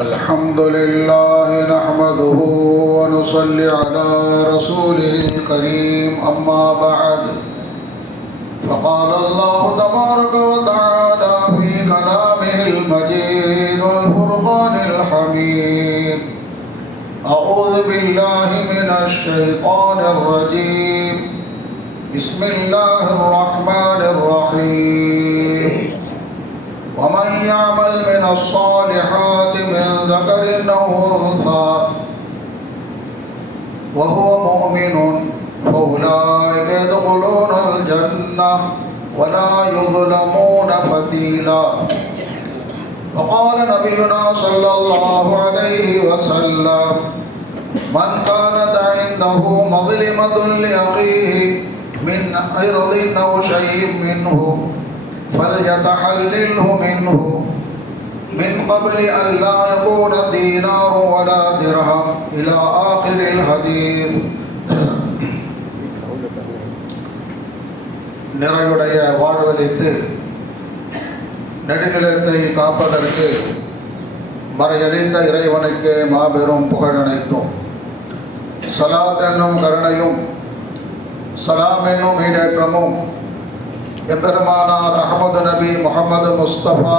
الحمد لله نحمده ونصلي على رسوله الكريم أما بعد فقال الله تبارك وتعالى في كلامه المجيد والفرقان الحميد أعوذ بالله من الشيطان الرجيم بسم الله الرحمن الرحيم ومن يعمل من الصالحات من ذكر أو أنثى وهو مؤمن فأولئك يدخلون الجنة ولا يظلمون فتيلا. وقال نبينا صلى الله عليه وسلم من كانت عنده مظلمة لأخيه من عرض أو شيء منه فليتحلله منه من قبل أن لا يكون دينار ولا درهم إلى آخر الحديث. நிறையுடைய வாழ்வழித்து நெடுநிலத்தை காப்பதற்கு மறையழிந்த இறைவனுக்கு மாபெரும் புகழனைத்தோம். சலாத் என்னும் கருணையும் சலாம் என்னும் ஈடேற்றமும் எம்பெருமானார் அஹமது நபி முஹம்மது முஸ்தபா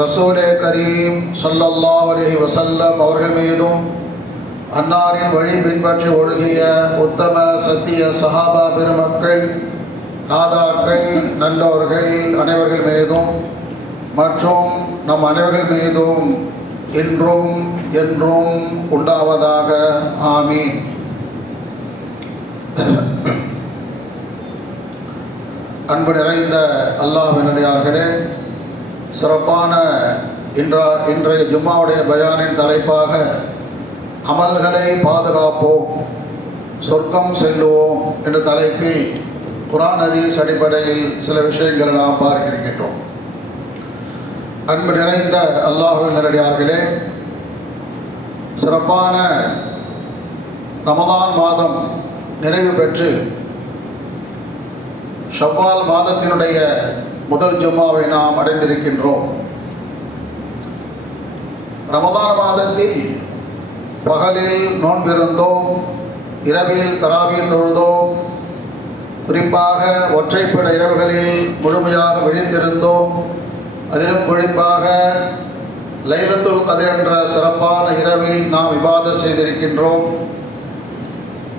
ரசூலே கரீம் ஸல்லல்லாஹு அலைஹி வஸல்லம் அவர்கள் மீதும் அன்னாரின் வழி பின்பற்றி ஒழுகிய உத்தம சத்திய சஹாபா பெருமக்கள் நாதாக்கள் நல்லோர்கள் அனைவர்கள் மீதும் மற்றும் நம் அனைவர்கள் மீதும் இன்றும் என்றும் உண்டாவதாக. ஆமீன். அன்பு நிறைந்த அல்லாஹ்வின் அடியார்களே, சிறப்பான இன்றைய ஜும்மாவுடைய பயானின் தலைப்பாக அமல்களை பாதுகாப்போம் சொர்க்கம் செல்லுவோம் என்ற தலைப்பில் குர்ஆன் ஹதீஸ் அடிப்படையில் சில விஷயங்களை நாம் பார்க்க இருக்கின்றோம். அன்பு நிறைந்த அல்லாஹ்வின் அடியார்களே, சிறப்பான ரமதான் மாதம் நிறைவு பெற்று ஷவ்வால் மாதத்தினுடைய முதல் ஜும்மாவை நாம் அடைந்திருக்கின்றோம். ரமதான் மாதத்தில் பகலில் நோன்பிருந்தோம், இரவில் தராவி தொழுதோம், குறிப்பாக ஒற்றைப்படை இரவுகளில் முழுமையாக விழித்திருந்தோம். அதிலும் குறிப்பாக லைலத்துல் கத்ர் என்ற சிறப்பான இரவில் நாம் இபாதத் செய்திருக்கின்றோம்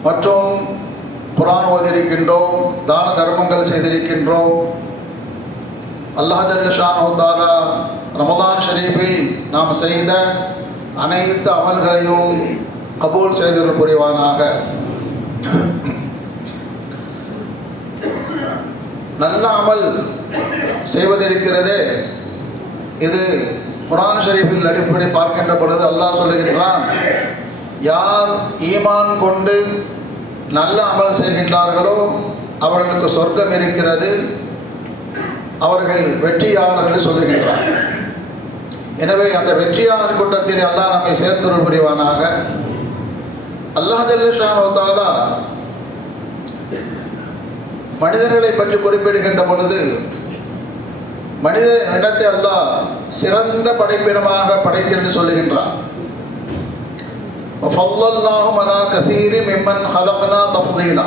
மற்றும் குர்ஆன் ஓதியிருக்கின்றோம், தான தர்மங்கள் செய்திருக்கின்றோம். அல்லாஹ் ஜல்ல ஷானஹு தஆலா ரமதான் ஷரீஃபில் நாம் செய்த அனைத்து அமல்களையும் கபூல் செய்தல் புரிவானாக. நல்ல அமல் செய்வதிருக்கிறதே, இது குர்ஆன் ஷரீஃபில் அடிப்படை பார்க்கின்ற பொழுது அல்லாஹ் சொல்லுகின்றான், யார் ஈமான் கொண்டு நல்ல அமல் செய்கின்றார்களோ அவர்களுக்கு சொர்க்கம் இருக்கிறது, அவர்கள் வெற்றியாளர்கள் சொல்லுகின்றார். எனவே அந்த வெற்றியாளர் கூட்டத்தில் அல்லாஹ் நம்மை சேர்த்தருள் புரிவானாக. அல்லாஹ் ஜல்ல ஷானஹு தஆலா மனிதர்களை பற்றி குறிப்பிடுகின்ற பொழுது மனித இனத்தை அல்லாஹ் சிறந்த படைப்பினமாக படைத்தென்று சொல்லுகின்றான். ஃபல்லல்னாஹும் அலா கஸீரி மிம்மன் ஹலக்னா தஃதீலா.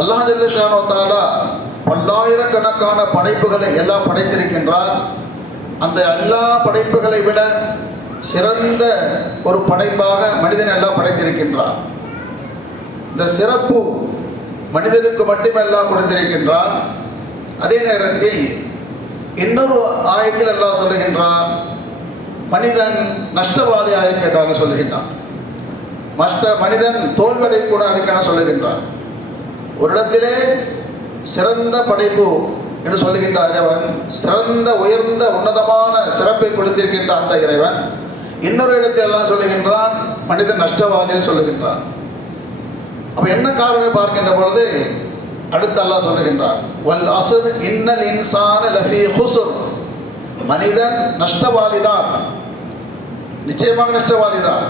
அல்லாஹ் ஜல்ல ஷானஹு தஆலா பல்லாயிரக்கணக்கான படைப்புகளை எல்லாம் படைத்திருக்கின்றார். அந்த எல்லா படைப்புகளை விட சிறந்த ஒரு படைப்பாக மனிதன் எல்லாம் படைத்திருக்கின்றார். இந்த சிறப்பு மனிதனுக்கு மட்டுமெல்லாம் கொடுத்திருக்கின்றான். அதே நேரத்தில் இன்னொரு ஆயத்தில் அல்லாஹ் சொல்லுகின்றான், மனிதன் நஷ்டவாளியாக இருக்கின்றான் சொல்லுகின்றான். மனிதன் தோல்வடை கூட இருக்கான சொல்லுகின்றான். ஒரு இடத்திலே சிறந்த படைப்பு என்று சொல்லுகின்ற இறைவன், சிறந்த உயர்ந்த உன்னதமான சிறப்பை கொடுத்திருக்கின்ற அந்த இறைவன் இன்னொரு இடத்தில் எல்லாம் சொல்லுகின்றான், மனிதன் நஷ்டவாளின்னு சொல்லுகின்றான். அப்ப என்ன காரணம் பார்க்கின்ற பொழுது அடுத்து அல்லாஹ் சொல்லுகின்றான், வல் அஸ்ர் இன்னல் இன்சான லஃபீ குஸ்ர். மனிதன் நஷ்டவாளிதான், நிச்சயமாக நஷ்டவாளிதான்.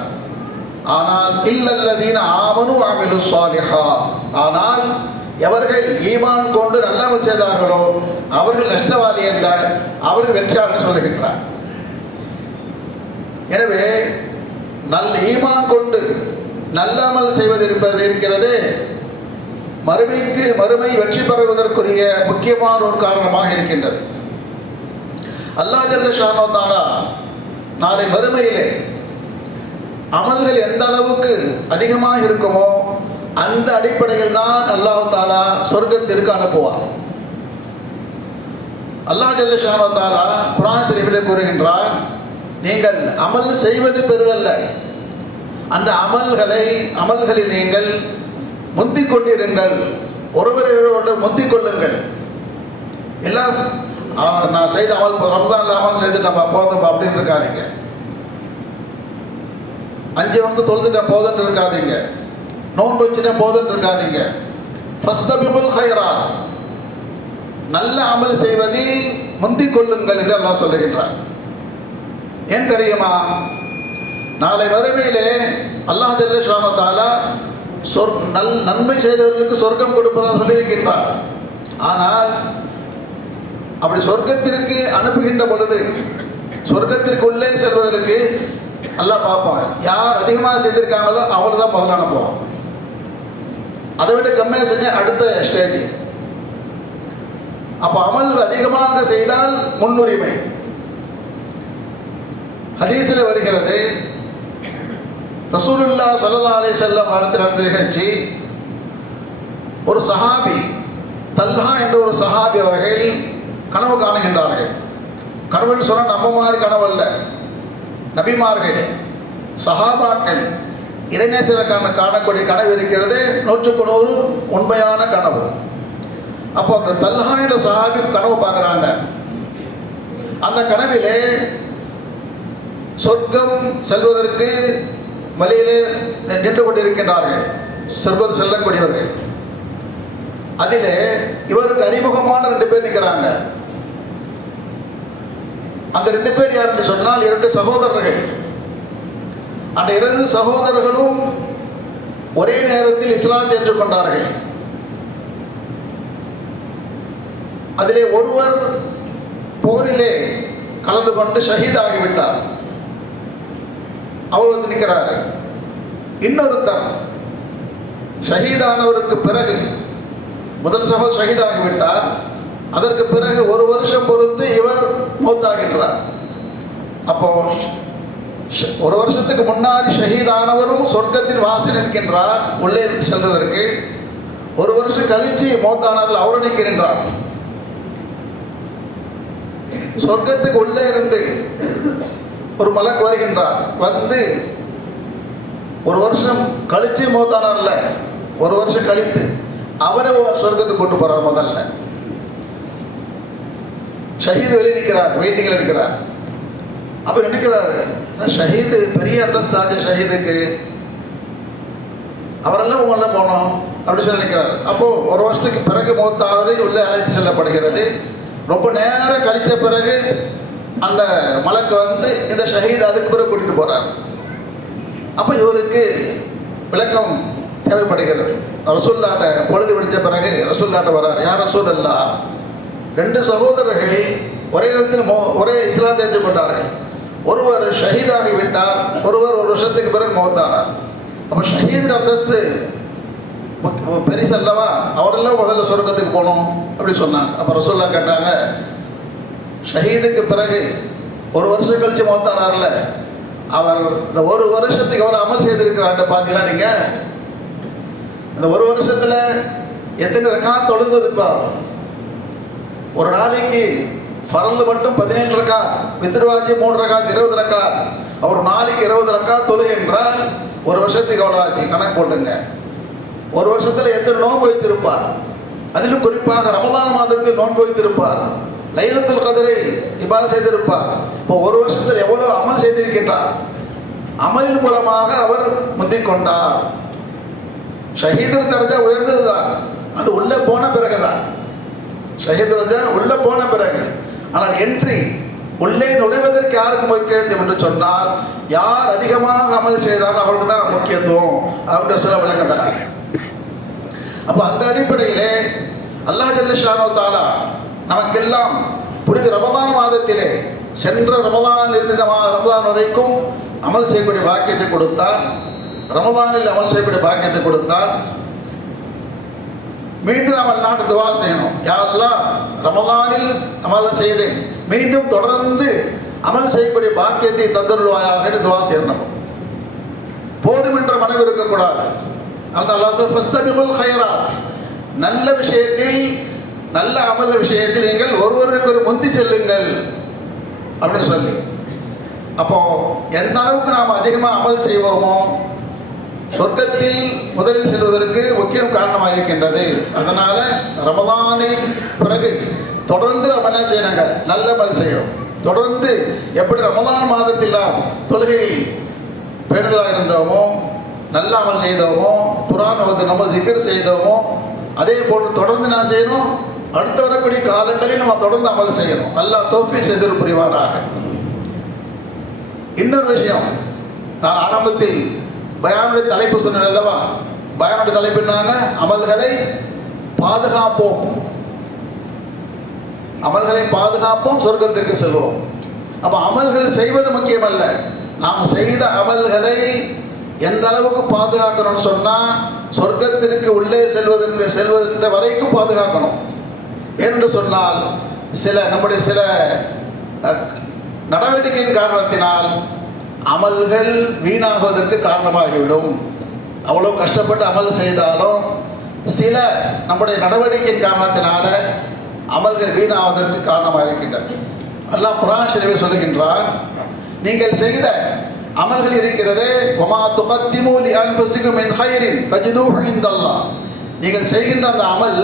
ஆனால் இல்லல்லதீன ஆமனு வஅமிலு ஸாலிஹா, ஆனால் எவர்கள் ஈமான் கொண்டு நல்லமல் செய்தார்களோ அவர்கள் நஷ்டவாதி அல்ல, அவர்கள் வெற்றியாளர் சொல்லுகின்றார். எனவே நல்ல ஈமான் கொண்டு நல்லமல் செய்வது இருக்கிறது மறுமை வெற்றி பெறுவதற்குரிய முக்கியமான ஒரு காரணமாக இருக்கின்றது. அல்லாஹ் ஜல்ல ஷானஹு வ தஆலா நாளை மறுமையிலே அமல்கள் எந்த அளவுக்கு அதிகமாக இருக்குமோ அந்த அடிப்படையில் தான் அல்லாஹ் தஆலா சொர்க்கத்திற்கு அனுப்புவார். அல்லாஹ் ஜல்ல ஷானஹு வ தஆலா குர்ஆன் ஷரீஃபிலே கூறுகின்றார், நீங்கள் அமல் செய்வது பெரிதல்ல, அந்த அமல்களில் நீங்கள் முந்திக் கொண்டிருங்கள், ஒருவரோடு முந்திக் கொள்ளுங்கள். எல்லாம் நான் செய்த அமல் ரமதான்ல அமல் செய்துட்டப்பா போதும் அப்படின்னு இருக்காதீங்க, 5 வந்து தொழுதுட்ட போதுன்னு இருக்காதீங்க, நோன்பு வச்சுட்ட போதுன்னு இருக்காதீங்க. ஃபஸ்தபிகுல் கைராத், நல்ல அமல் செய்வதில் முந்திக் கொள்ளுங்கள் என்று அல்லாஹ் சொல்லுகின்றார். ஏன் தெரியுமா? நாளை மறுமையிலே அல்லாஹ் ஜல்ல ஷானஹு வ தஆலா நன்மை செய்தவர்களுக்கு சொர்க்கம் கொடுப்பதாக சொல்லியிருக்கின்றார். ஆனால் அப்படி சொர்க்கத்திற்கு அனுப்புகின்ற பொழுது சொர்க்கத்திற்கு உள்ளே செல்வதற்கு அல்லாஹ் பார்ப்பான், யார் அதிகமாக செய்திருக்காங்களோ அவர்கள் தான் முதல்ல அனுப்புவான். அதை விட கம்மியாக செஞ்ச அடுத்த ஸ்டேஜ். அப்போ அமல் அதிகமாக செய்தால் முன்னுரிமை. ஹதீஸில் வருகிறது, ரசூலுல்லாஹ் ஸல்லல்லாஹு அலைஹி வஸல்லம் காலத்தில் நடந்த நிகழ்ச்சி. ஒரு சஹாபி தல்ஹா என்ற ஒரு சஹாபி அவர்கள் கனவு காணுகின்றார்கள். கனவுன்னு சொன்னால் நம்ம மாதிரி கனவு அல்ல, நபிமார்கள் சஹாபாக்கள் இறைநேசருக்கான காணக்கூடிய கனவு இருக்கிறது, 100க்கு 100 உண்மையான கனவு. அப்போ அந்த தல்ஹா என்ற சஹாபி கனவு பார்க்குறாங்க. அந்த கனவிலே சொர்க்கம் செல்வதற்கு வழியிலே நின்று கொண்டிருக்கின்றார்கள், சொர்க்கம் செல்லக்கூடியவர்கள். அதிலே இவருக்கு அறிமுகமான 2 பேர் நிற்கிறாங்க. அந்த 2 பேர் யார் என்று சொன்னால் 2 சகோதரர்கள். அந்த 2 சகோதரர்களும் ஒரே நேரத்தில் இஸ்லாத்தை ஏற்றுக்கொண்டார்கள். அதிலே ஒருவர் போரிலே கலந்து கொண்டு ஷஹீத் ஆகிவிட்டார், அவர் வந்து நிற்கிறாரு. இன்னொருத்தர் ஷஹீதானவருக்கு பிறகு, முதல் சகோதரர் ஷஹீதாகிவிட்டார், அதற்கு பிறகு 1 வருஷம் பொறுத்து இவர் மௌத்தாகின்றார். அப்போ 1 வருஷத்துக்கு முன்னாடி ஷஹீதானவரும் சொர்க்கத்தின் வாசல் நிற்கின்றார் உள்ளே செல்வதற்கு. 1 வருஷம் கழிச்சு மௌத்தானார்கள், அவரும் நிற்கின்றார். சொர்க்கத்துக்கு உள்ளே இருந்து ஒரு மலக்கு வருகின்றார். வந்து 1 வருஷம் கழிச்சு மௌத்தானார்ல, 1 வருஷம் கழித்து அவரை சொர்க்கத்துக்கு கொண்டு போறார். முதல்ல ஷஹீது வெளியே நிற்கிறார், வெயிட்டிங்கில் நிற்கிறார். அப்போ நினைக்கிறாரு, ஷஹீது பெரிய அந்தஸ்தாஜ ஷஹீதுக்கு அவரெல்லாம் உங்கள போனோம் அப்படி சொல்லி நினைக்கிறார். அப்போ 1 வருஷத்துக்கு பிறகு மௌத்தானவரை உள்ளே அழைத்து செல்லப்படுகிறது. ரொம்ப நேரம் கழித்த பிறகு அந்த மலக்கு வந்து இந்த ஷஹீத் அதுக்கு பிறகு கூட்டிட்டு போறார். அப்போ இவருக்கு விளக்கம் தேவைப்படுகிறது. ரசூலுல்லாஹ்ட்ட பொழுது விடித்த பிறகு ரசூலுல்லாஹ்ட்ட வரார். யார் ரசூலுல்லாஹ், 2 சகோதரர்கள் ஒரே நேரத்தில் ஒரே இஸ்லாத்தை ஏற்றுக்கொண்டார்கள். ஒருவர் ஷஹீதாகி விட்டார், ஒருவர் 1 வருஷத்துக்கு பிறகு மௌத்தானார். அப்போ ஷஹீத் அந்தஸ்து பெரிசு அல்லவா, அவரெல்லாம் முதல்ல சொர்க்கத்துக்கு போகணும் அப்படி சொன்னாங்க. அப்போ ரசூலுல்லாஹ் கேட்டாங்க, ஷஹீதுக்கு பிறகு 1 வருஷம் கழிச்சு மௌத்தானார்ல, அவர் இந்த 1 வருஷத்துக்கு எவ்வளோ அமல் செய்திருக்கிறார் பார்த்தீங்களா? நீங்கள் இந்த 1 வருஷத்தில் எத்தனை ரக்காத் தொழுது இருப்பார்? ஒரு நாளைக்கு ஃபரல் மட்டும் 17 ரக்காத், வித்ருவாஜி 3 ரக்காத், 20 ரக்காத். அவர் நாளைக்கு 20 ரக்காத் தொழுகை என்றால் 1 வருஷத்துக்கு எவ்வளோ ஆச்சு கணக்கு போட்டுங்க. 1 வருஷத்தில் எத்தனை நோன்பு வைத்திருப்பார்? அதிலும் குறிப்பாக ரமலான் மாதத்தில் நோன்பு வைத்திருப்பார், லைலத்துல் கத்ரை இபாதத் செய்திருப்பார். இப்போ 1 வருஷத்தில் எவ்வளவு அமல் செய்திருக்கின்றார்? அமலின் மூலமாக அவர் முந்திக் கொண்டார். ஷஹீதுல் தர்ஜா உயர்ந்ததுதான், அது உள்ளே போன பிறகுதான். ஷஹீதுல் தர்ஜா உள்ளே போன பிறகு. ஆனால் என்ட்ரி உள்ளே நுழைவதற்கு யாருக்கு முக்கியம் என்று சொன்னால், யார் அதிகமாக அமல் செய்தாலும் அவருக்கு தான் முக்கியத்துவம் அப்படின்னு சொல்ல விளக்கம் தராங்க. அப்போ அந்த அடிப்படையிலே அல்லாஹ் ஜல்ல ஷானு தஆலா நமக்கெல்லாம் புனித ரமதான் மாதத்திலே சென்ற ரமதான் இருந்து ரமதான் வரைக்கும் அமல் செய்யக்கூடிய பாக்கியத்தை கொடுத்தான். ரமதானில் அமல் செய்யக்கூடிய பாக்கியத்தை கொடுத்தான். மீண்டும் அமல் நாட்டு துவா செய்யணும். யா அல்லாஹ், ரமதானில் அமல் செய்தேன், மீண்டும் தொடர்ந்து அமல் செய்யக்கூடிய பாக்கியத்தை தந்தருள்வாயாக துவா செய்யணும். போதும் என்ற மனவு இருக்கக்கூடாது. அந்த அல்லாஹ் ஃபஸ்தபிகுல் கைராத், நல்ல விஷயத்தில் நல்ல அமல் விஷயத்தில் நீங்கள் ஒருவருக்கு ஒரு முந்தி செல்லுங்கள் அப்படின்னு சொல்லி, அப்போ எந்த அளவுக்கு நாம் அதிகமாக அமல் செய்வோமோ சொர்க்கத்தில் முதலில் செல்வதற்கு முக்கியம் காரணமாக இருக்கின்றது. அதனால ரமதானின் பிறகு தொடர்ந்து நம்ம என்ன செய்யணுங்க, நல்ல அமல் செய்யணும். தொடர்ந்து எப்படி ரமதான் மாதத்தில் நாம் தொழுகையில் பேணுதலாக இருந்தோமோ, நல்ல அமல் செய்தோமோ, குர்ஆன் ஓதுனோமோ, திக்ர் செய்தோமோ, அதே போன்று தொடர்ந்து நான் செய்யணும். அடுத்து வரக்கூடிய காலங்களில் நம்ம தொடர்ந்து அமல் செய்யணும். அல்லாஹ் தௌஃபீக் செய்து புரிவானாக. இன்னொரு விஷயம், நான் ஆரம்பத்தில் பயானுடைய தலைப்பு சொன்னேன் அல்லவா? பயானுடைய தலைப்பு என்னங்க? அமல்களை பாதுகாப்போம், அமல்களை பாதுகாப்போம், சொர்க்கத்திற்கு செல்வோம். அப்ப அமல்கள் செய்வது முக்கியமல்ல, நாம் செய்த அமல்களை எந்த அளவுக்கு பாதுகாக்கணும்னு சொன்னா சொர்க்கத்திற்கு உள்ளே செல்வதற்கு வரைக்கும் பாதுகாக்கணும். என்று சொன்னால் நம்முடைய சில நடவடிக்கையின் காரணத்தினால் அமல்கள் வீணாகுவதற்கு காரணமாகிவிடும். அவ்வளோ கஷ்டப்பட்டு அமல் செய்தாலும் சில நம்முடைய நடவடிக்கையின் காரணத்தினால அமல்கள் வீணாவதற்கு காரணமாக இருக்கின்றது. அல்லாஹ் குர்ஆன் ஷரீஃபில் சொல்லுகின்றார், நீங்கள் செய்த அமல்கள் இருக்கிறதே, வமா துகத்திமு லிஅன்ஃபுசிகும் மின் கைரின் தஜிதூஹு இன்தல்லாஹ், நீங்கள் செய்கின்ற அந்த அமல்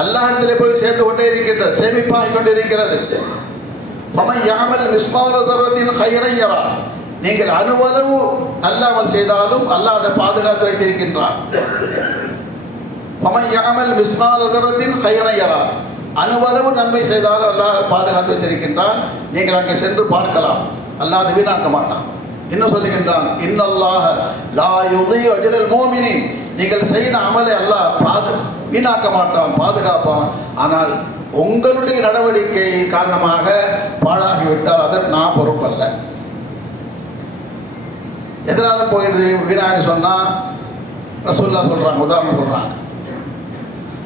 அல்லாஹ்விடத்திலே போய் சேர்ந்து கொண்டே இருக்கின்றது, சேமிப்பாகிக் கொண்டே இருக்கிறது. வமன் யஅமல் மிஸ்கால தர்ரத்தின் கைரன் யரா, நீங்கள் அணுவளவு நல்ல அமல் செய்தாலும் அல்லாஹ் அதை பாதுகாத்து வைத்திருக்கின்றான். வமன் யஅமல் மிஸ்கால தர்ரத்தின் கைரன் யரா, அணுவளவு நன்மை செய்தாலும் அல்லாஹ் பாதுகாத்து வைத்திருக்கின்றான். நீங்கள் அங்கே சென்று பார்க்கலாம், அல்லாஹ் அதை வீணாக்க மாட்டான். இன்னும் சொல்லுகின்றான், இன்னல்லாஹ லா யுதீஉ அஜ்ரல் முஃமினீன், நீங்கள் செய்த அமலை அல்லாஹ் வீணாக்க மாட்டான், பாதுகாப்பான். ஆனால் உங்களுடைய நடவடிக்கை காரணமாக பாழாகிவிட்டால் அதற்கு நான் பொறுப்பல்ல. எதனால போயிடுது வீணான்னு சொன்னா, ரசூலுல்லாஹ் சொல்றாங்க, உதாரணம் சொல்றாங்க.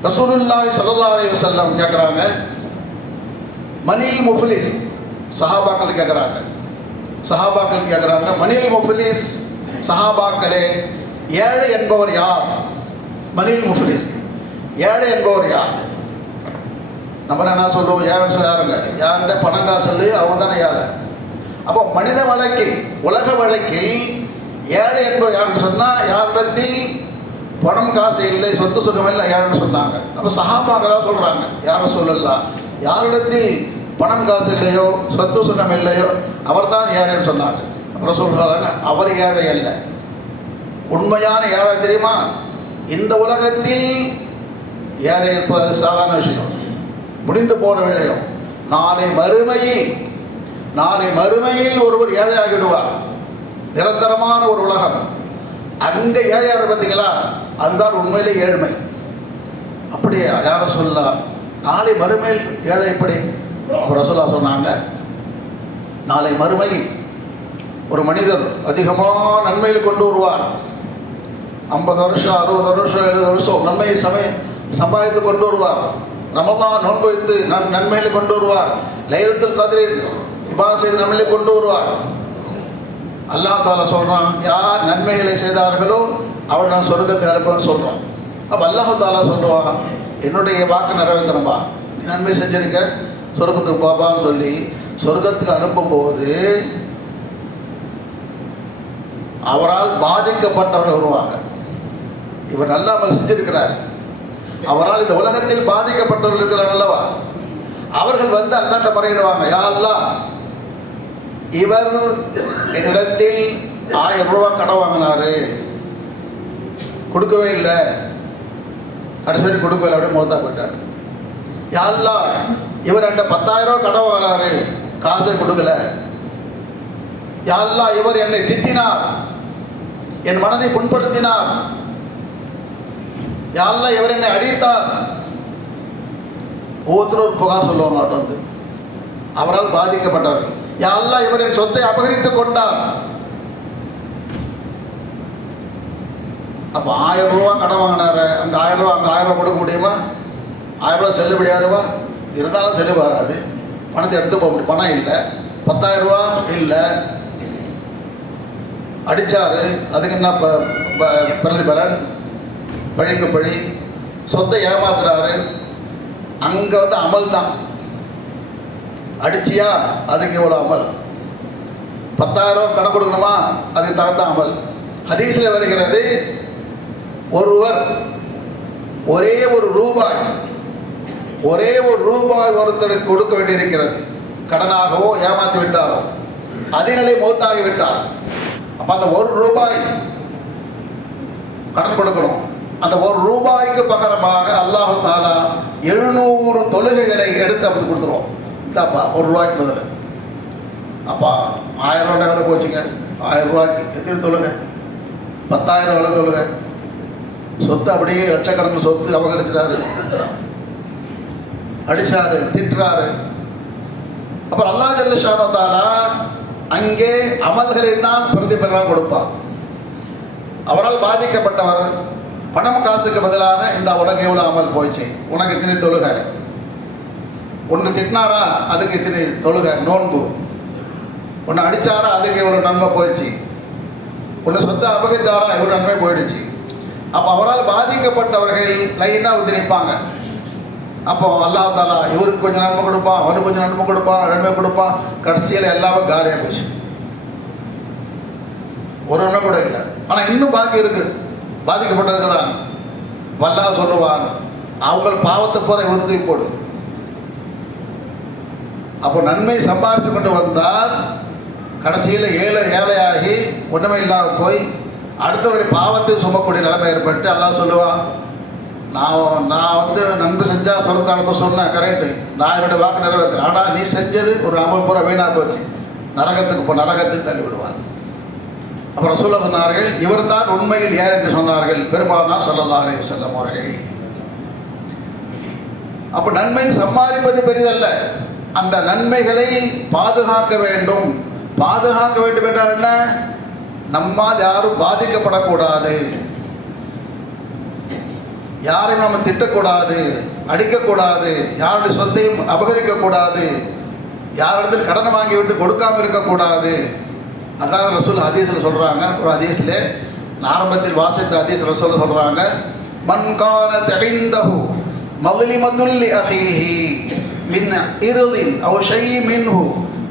ரசூலுல்லாஹி ஸல்லல்லாஹு அலைஹி வஸல்லம் கேட்குறாங்க, மனில் முஃப்லிஸ், சஹாபாக்கள் கேட்குறாங்க, மனில் முஃப்லிஸ், சஹாபாக்களே ஏழை என்பவர் யார்? மனில் முஃப்லிஸ், ஏழை என்பவர் யார்? நம்ம என்ன சொல்லுவோம், ஏழைன்னு யாருங்க? யாருடைய பணம் காசு இல்லை, அவங்க தானே ஏழை. அப்போ மனித வழக்கில், உலக வழக்கில் ஏழை என்பவர் யாருன்னு சொன்னால், யாரிடத்தில் பணம் காசு இல்லை, சொத்து சுகம் இல்லை, ஏழைன்னு சொன்னாங்க. அப்போ சஹாபாக்கள் தான் சொல்கிறாங்க, யாரும் சொல்லலாம், யாரிடத்தில் பணம் காசு இல்லையோ, சொத்து சுகம் இல்லையோ, அவர் தான் ஏழைன்னு சொன்னாங்க. அப்புறம் சொல்கிறாங்க, அவர் ஏழை அல்ல. உண்மையான ஏழை தெரியுமா? இந்த உலகத்தில் ஏழை இருப்பது சாதாரண விஷயம், முடிந்து போன விஷயம். நாளை மறுமையில் ஒருவர் ஏழையாகிவிடுவார். நிரந்தரமான ஒரு உலகம், அங்கே ஏழையாக பார்த்தீங்களா, அதுதான் உண்மையிலே ஏழ்மை. அப்படியே யாரும் சொல்லலாம், நாளை மறுமையில் ஏழை எப்படி? ரசூலுல்லாஹ் சொன்னாங்க, நாளை மறுமையில் ஒரு மனிதர் அதிகமான நன்மையில் கொண்டு வருவார். 50 வருஷம் 60 வருஷம் 70 வருஷம் நன்மையை சம்பாதித்து கொண்டு வருவார். ரமதான் நோன்பு வைத்து நன்மையில் கொண்டு வருவார். லைலத்துல் கத்ரில் இபாதத் செய்து நன்மையை கொண்டு வருவார். அல்லாஹ் தஆலா சொல்றான், யார் நன்மைகளை செய்தார்களோ அவர் நான் சொர்க்கத்தை அனுப்புவேன்னு சொல்றான். அப்போ அல்லாஹ் தஆலா சொல்லுவான், என்னுடைய வாக்கு நிறைவேற்றணும்பா, நீ நன்மை செஞ்சிருக்க, சொர்க்கத்துக்கு போப்பான்னு சொல்லி சொர்க்கத்துக்கு அனுப்பும்போது அவரால் பாதிக்கப்பட்டவர்கள் வருவாங்க. இவர் நல்லா அமல் செஞ்சிருக்கிறார், அவரால் இந்த உலகத்தில் பாதிக்கப்பட்டவர்கள் இருக்கிறாங்க அல்லவா, அவர்கள் வந்து அல்லாஹ்ட்ட முறையிடுவாங்க, யா அல்லாஹ், இவர் என்னிடத்தில் 1000 ரூபாய் கடன் வாங்கினாரு, கொடுக்கவே இல்லை, கடைசி கொடுக்கவே இல்லை, அப்படியே மௌத்தா போயிட்டார். யா அல்லாஹ், இவர் என்கிட்ட 10,000 ரூபாய் கடன் வாங்கினாரு, காசை கொடுக்கல. யா அல்லாஹ், இவர் என்னை திட்டினார், என் மனதை புண்படுத்தினார், யா அல்லாஹ் இவர் என்னை அடித்தார். ஒவ்வொருத்தரும் ஒரு புகார் சொல்லுவாங்க. அவர்கிட்ட வந்து அவரால் பாதிக்கப்பட்டவர்கள், யா அல்லாஹ் இவர் என் சொத்தை அபகரித்துக் கொண்டார். அப்போ 1000 ரூபா கடன் வாங்கினாரு, அந்த 1000 ரூபா அங்கே 1000 ரூபா கொடுக்க முடியுமா? 1000 ரூபா செல்லுபடியாருவா? இருந்தாலும் செல்லுபடாது. பணத்தை எடுத்து போக முடியும். பணம் இல்லை. 10,000 ரூபா இல்லை. அடித்தாரு, அதுக்கு என்ன பிரதிபலன்? பழிக்கு பழி. சொத்தை ஏமாத்துறாரு, அங்கே வந்து அமல் தான். அடிச்சியா, அதுக்கு எவ்வளோ அமல்? 10,000 ரூபா கடன் கொடுக்கணுமா, அதுக்கு தகுந்த அமல். ஹதீஸில் வருகிறது, ஒருவர் ஒரே ஒரு ரூபாய் ஒருத்தருக்கு கொடுக்க வேண்டியிருக்கிறது, கடனாகவோ ஏமாற்றி விட்டாரோ, அதிலே மௌத்தாகி விட்டார். அப்போ அந்த 1 ரூபாய் கடன் கொடுக்கணும். அந்த 1 ரூபாய்க்கு பகரமாக அல்லாஹ் தஆலா 700 தொழுகைகளை எடுத்து அப்படி கொடுத்துருவோம். இதாப்பா 1 ரூபாய்க்கு பதில். அப்பா 1000 ரூபாய் எவ்வளோ போச்சுங்க? 1000 ரூபாய்க்கு எத்தனை தொழுகை? 10,000 எவ்வளோ தொழுகை? சொத்து அப்படியே லட்சக்கணக்கில் சொத்து அபகரிச்சிட்டாரு, அடிச்சாரு, திட்டுறாரு. அப்புறம் அல்லாஹ் ஜல்ல ஷானு தஆலா அங்கே அமல்களை தான் பிரதிபலனாக கொடுப்பார். அவரால் பாதிக்கப்பட்டவர் பணம் காசுக்கு பதிலாக இந்த உனக்கு எவ்வளோ அமல் போயிடுச்சு, உனக்கு இத்தனை தொழுகை, ஒன்று திட்டினாரா அதுக்கு இத்தனை தொழுகை நோன்பு, ஒன்று அடித்தாரா அதுக்கு எவ்வளோ நன்மை போயிடுச்சு, ஒன்று சொத்தை அபகரிச்சாரா எவ்வளோ நன்மை போயிடுச்சு. அப்போ அவரால் பாதிக்கப்பட்டவர்கள் லைனாக வந்து நிற்பாங்க. அப்போ அல்லாஹ் தஆலா இவருக்கு கொஞ்சம் நன்மை கொடுப்பான், அவனுக்கு கொஞ்சம் நன்மை கொடுப்பான், நன்மை கொடுப்பான். கடைசியில் எல்லாமே காலியாக போச்சு, ஒரு நன்மை கூட இல்லை. ஆனால் இன்னும் பாக்கி இருக்கு, பாதிக்கப்பட்டிருக்கிறாங்க. அல்லாஹ் சொல்லுவான், அவங்க பாவத்தை போற இவருக்கு போடு. அப்போ நன்மை சம்பாரிச்சு கொண்டு வந்தால் கடைசியில் ஏழையாகி ஒன்றுமே இல்லாமல் போய் அடுத்தவருடைய பாவத்தை சுமக்கூடிய நிலைமை ஏற்பட்டு அல்லாஹ் சொல்லுவான், நான் வந்து நன்மை செஞ்சால் சொர்க்கத்தை அனுப்ப சொன்னேன், கரெக்டு, நான் என்னுடைய வாக்கு நிறைவேற்றுறேன். ஆனால் நீ செஞ்சது ஒரு அமல் பூரா வீணாக போச்சு, நரகத்துக்கு தள்ளி விடுவான். அப்புறம் ரசூலுல்லாஹ் சொன்னார்கள், இவர் தான் உண்மையில் யார் என்று சொன்னார்கள், பெருமானார் ஸல்லல்லாஹு அலைஹி வஸல்லம் அவர்கள். அப்போ நன்மை சம்பாதிப்பது பெரிதல்ல, அந்த நன்மைகளை பாதுகாக்க வேண்டும். பாதுகாக்க வேண்டும் என்றால் என்ன? நம்மால் யாரும் பாதிக்கப்படக்கூடாது, யாரையும் நம்ம திட்டக்கூடாது, அடிக்கக்கூடாது, யாருடைய சொத்தையும் அபகரிக்கக்கூடாது, யாரிடத்தில் கடனை வாங்கி விட்டு கொடுக்காமல் இருக்கக்கூடாது. அதான் ரசூல் ஹதீஸில் சொல்கிறாங்க. ஒரு ஹதீஸில் ஆரம்பத்தில் வாசித்த ஹதீஸ் ரசூல் சொல்கிறாங்க, மன் கானத் இன்தஹு மظلمத்துல் லிஅஹீஹி மின் இர்தின் அவ் ஷைஇ மின்ஹு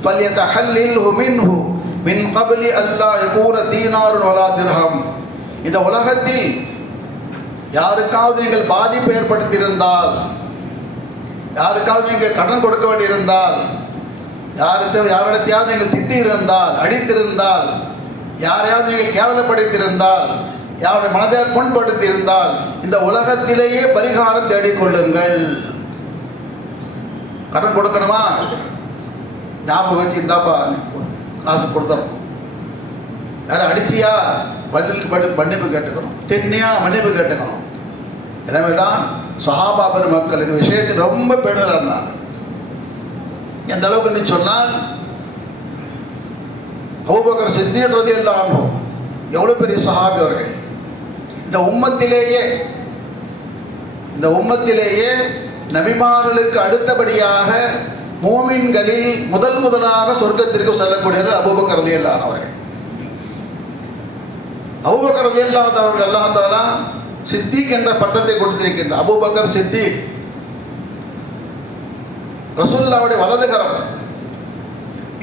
ஃபல்யதஹல்லில்ஹு மின்ஹு மின் கப்லி அல்லா யகூன தீனாருன் வலா திர்ஹம். இந்த உலகத்தில் யாருக்காவது நீங்கள் பாதிப்பு ஏற்படுத்தியிருந்தால், யாருக்காவது நீங்கள் கடன் கொடுக்க வேண்டியிருந்தால், யாரிடத்தையாவது நீங்கள் திட்டியிருந்தால், அடித்திருந்தால், யாரையாவது நீங்கள் கேவலப்படுத்தியிருந்தால், யாருடைய மனதை புண்படுத்தியிருந்தால், இந்த உலகத்திலேயே பரிகாரம் தேடிக்கொள்ளுங்கள். கடன் கொடுக்கணுமா, ஞாபகம் வச்சு இந்தாப்பா காசு கொடுத்துறோம். யாரும் அடிச்சியா பதிலுக்கு மன்னிப்பு கேட்டுக்கணும், தென்னியா மன்னிப்பு கேட்டுக்கணும். எனவே தான் சஹாபா பெருமக்கள் இந்த விஷயத்தில் ரொம்ப பேணுதலாக இருந்தாங்க. எந்த அளவுக்கு சொன்னால், அபூபக்கர் சித்தீக் ரலியல்லாஹு அன்ஹு எவ்வளோ பெரிய சஹாபி அவர்கள். இந்த உம்மத்திலேயே நபிமார்களுக்கு அடுத்தபடியாக மூமின்களில் முதலாக சொர்க்கத்திற்கு செல்லக்கூடியவர்கள் அபூபக்கர் ரலியல்லாஹு அன்ஹு அவர்கள். அபூபக்கர் ரலியல்லாஹு அன்ஹு அவர்கள் அல்லாஹ் தஆலா சித்திக் என்ற பட்டத்தை கொடுத்திருக்கின்றார். அபூபக்கர் சித்திக் ரசூலுல்லாஹ்வுடைய வலதுகரம்,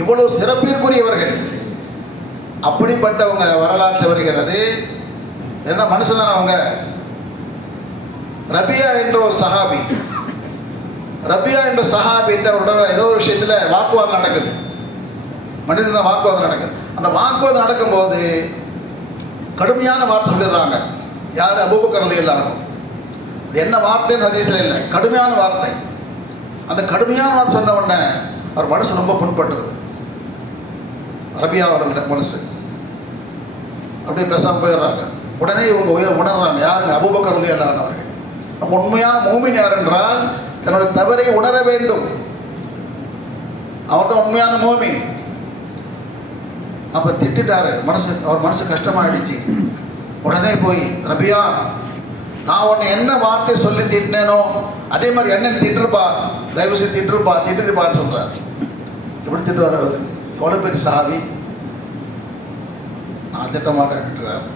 இவ்வளவு சிறப்பிற்குரியவர்கள். அப்படிப்பட்டவங்க வரலாற்றில் வருகிறது. என்ன மனுஷன் அவங்க. ரபியா என்ற ஒரு சஹாபி, ரபியா என்ற சஹாபிட்ட ஏதோ ஒரு விஷயத்தில் வாக்குவாதம் நடக்குது, மனிதன் வாக்குவாதம் நடக்குது. அந்த வாக்குவாதம் நடக்கும்போது கடுமையான வார்த்தை சொல்லிடுறாங்க. யார்? அபூபக்கர் ரலியல்லாஹு அன்ஹு. என்ன வார்த்தைன்னு ஹதீஸ்ல இல்லை, கடுமையான வார்த்தை. அந்த கடுமையான வார்த்தை சொன்ன உடனே அவர் மனசு ரொம்ப புண்பட்டுருது. ரபியா அவர்கள மனசு அப்படியே பேசாமல் போயிடுறாங்க. உடனே இவங்க உணர்றாங்க, யாருங்க? அபூபக்கர் ரலியல்லாஹு அன்ஹு அவர்கள். அப்போ உண்மையான மூமின் யார் என்றால் தன்னுடைய தவறை உணர வேண்டும். அவர் தான் உண்மையான மூமின். அப்போ திட்டாரு, அவர் மனசு கஷ்டமாயிடுச்சு. உடனே போய், ரபியா, நான் உன்னை என்ன வார்த்தை சொல்லி திட்டினேனோ அதே மாதிரி என்ன திட்டுருப்பா, தயவு செய்து திட்டுருப்பான்னு சொல்றாரு. எப்படி திட்டுவார் அவர்? எவ்வளோ பெரிய சாவி, நான் திட்ட மாட்டேன்றார்.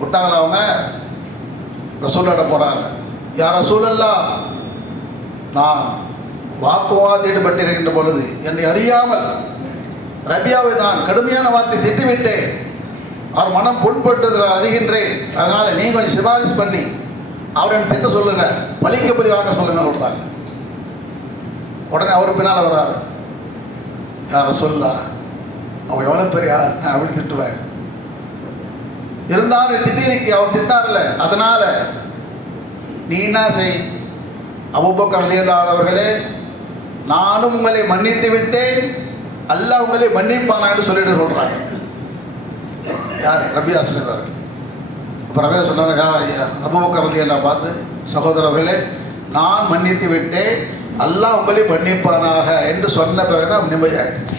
விட்டாங்களா அவங்க? ரசூலாட்ட போறாங்க. யார் ரசூலல்லாஹ், நான் வாக்குவாதம் ஈடுபட்டிருக்கின்ற பொழுது என்னை அறியாமல் ரபியாவை நான் கடுமையான வார்த்தை திட்டிவிட்டேன். அவர் மனம் புண்பட்டது அறிகின்றேன். அதனால நீ கொஞ்சம் சிபாரிசு பண்ணி அவரை திட்ட சொல்லுங்க, பழிக்கப்படி வாங்க சொல்லுங்க சொல்றாங்க. உடனே அவர் பின்னால் வர்றாரு. யார சொல்லா, அவன் எவ்வளோ பெரிய நான் அப்படி திட்டுவேன். இருந்தாலும் திடீருக்கு அவர் திட்டார்ல, அதனால நீ என்ன செய், அபூபக்கர் ரலியல்லாஹு அவர்களே, நானும் உங்களை மன்னித்து விட்டேன், அல்லாஹ் உங்களை மன்னிப்பானான்னு சொல்லிட்டு சொல்றாங்க. யார்? ரபியா சொல்லுவார். அப்போ ரபியா சொன்னாங்க, யார்? அபூபக்கர் ரலியல்லாஹு பார்த்து, சகோதரர்களே, நான் மன்னித்து விட்டேன், அல்லாஹ் உங்களை மன்னிப்பானாக என்று சொன்ன பிறகுதான் நிம்மதியாகிடுச்சு.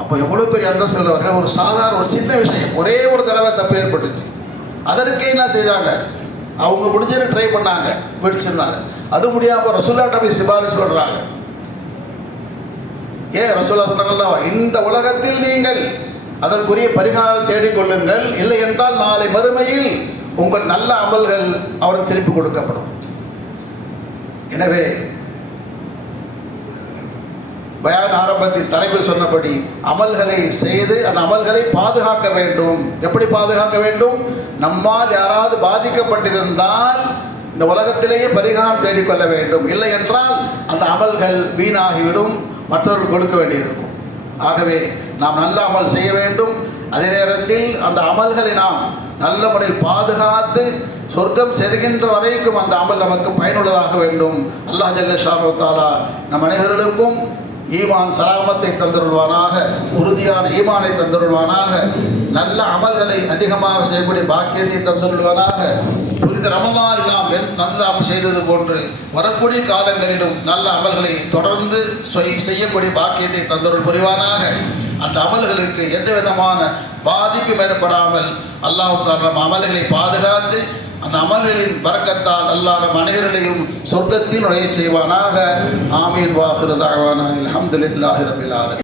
அப்போ எவ்வளோ பெரிய அந்தஸ்து உள்ளவர்கள். ஒரு சாதாரண ஒரு சின்ன விஷயம், ஒரே ஒரு தடவை தப்பு ஏற்பட்டுச்சு, அதற்கே என்ன செய்தாங்க, அவங்க முடிஞ்சதை ட்ரை பண்ணாங்க, பிடிச்சிருந்தாங்க. அது முடியாமல் ரசூலுல்லாஹ்ட்ட போய் சிபாரிசு பண்ணுறாங்க. ஏன் ரசூலுல்லாஹ் சொன்னாங்கல்ல, இந்த உலகத்தில் நீங்கள் அதற்குரிய பரிகாரம் தேடிக்கொள்ளுங்கள், இல்லை என்றால் நாளை மறுமையில் உங்கள் நல்ல அமல்கள் அவருக்கு திருப்பி கொடுக்கப்படும். எனவே பயான் ஆரம்பத்தில் தலைவர் சொன்னபடி அமல்களை செய்து அந்த அமல்களை பாதுகாக்க வேண்டும். எப்படி பாதுகாக்க வேண்டும்? நம்மால் யாராவது பாதிக்கப்பட்டிருந்தால் இந்த உலகத்திலேயே பரிகாரம் தேடிக்கொள்ள வேண்டும், இல்லை என்றால் அந்த அமல்கள் வீணாகிவிடும், மற்றவர்கள் கொடுக்க வேண்டியிருக்கும். ஆகவே நாம் நல்ல அமல் செய்ய வேண்டும். அதே நேரத்தில் அந்த அமல்களை நாம் நல்ல முறையில் பாதுகாத்து சொர்க்கம் செல்கின்ற வரைக்கும் அந்த அமல் நமக்கு பயனுள்ளதாக வேண்டும். அல்லாஹ் ஜல்ல ஷானஹு வ தஆலா நம் அனைவர்களுக்கும் ஈமான் சலாமத்தை தந்தருள்வானாக, உறுதியான ஈமானை தந்தருள்வானாக, நல்ல அமல்களை அதிகமாக செய்யக்கூடிய பாக்கியத்தை தந்தருள்வானாக. புரிந்த ரமலானில் நாம் நல்ல செய்தது போன்று வரக்கூடிய காலங்களிலும் நல்ல அமல்களை தொடர்ந்து செய்யக்கூடிய பாக்கியத்தை தந்தருள் புரிவானாக. அந்த அமல்களுக்கு எந்த விதமான பாதிப்பும் ஏற்படாமல் அல்லாஹ் நம் அமல்களை பாதுகாத்து அந்த அமல்களின் பரக்கத்தால் அல்லாஹ் நம் அனைவர்களையும் சொர்க்கத்தில் நுழைய செய்வானாக. ஆமீன். வாஹிரு தஅவானா அல்ஹம்துலில்லாஹி ரப்பில் ஆலமீன்.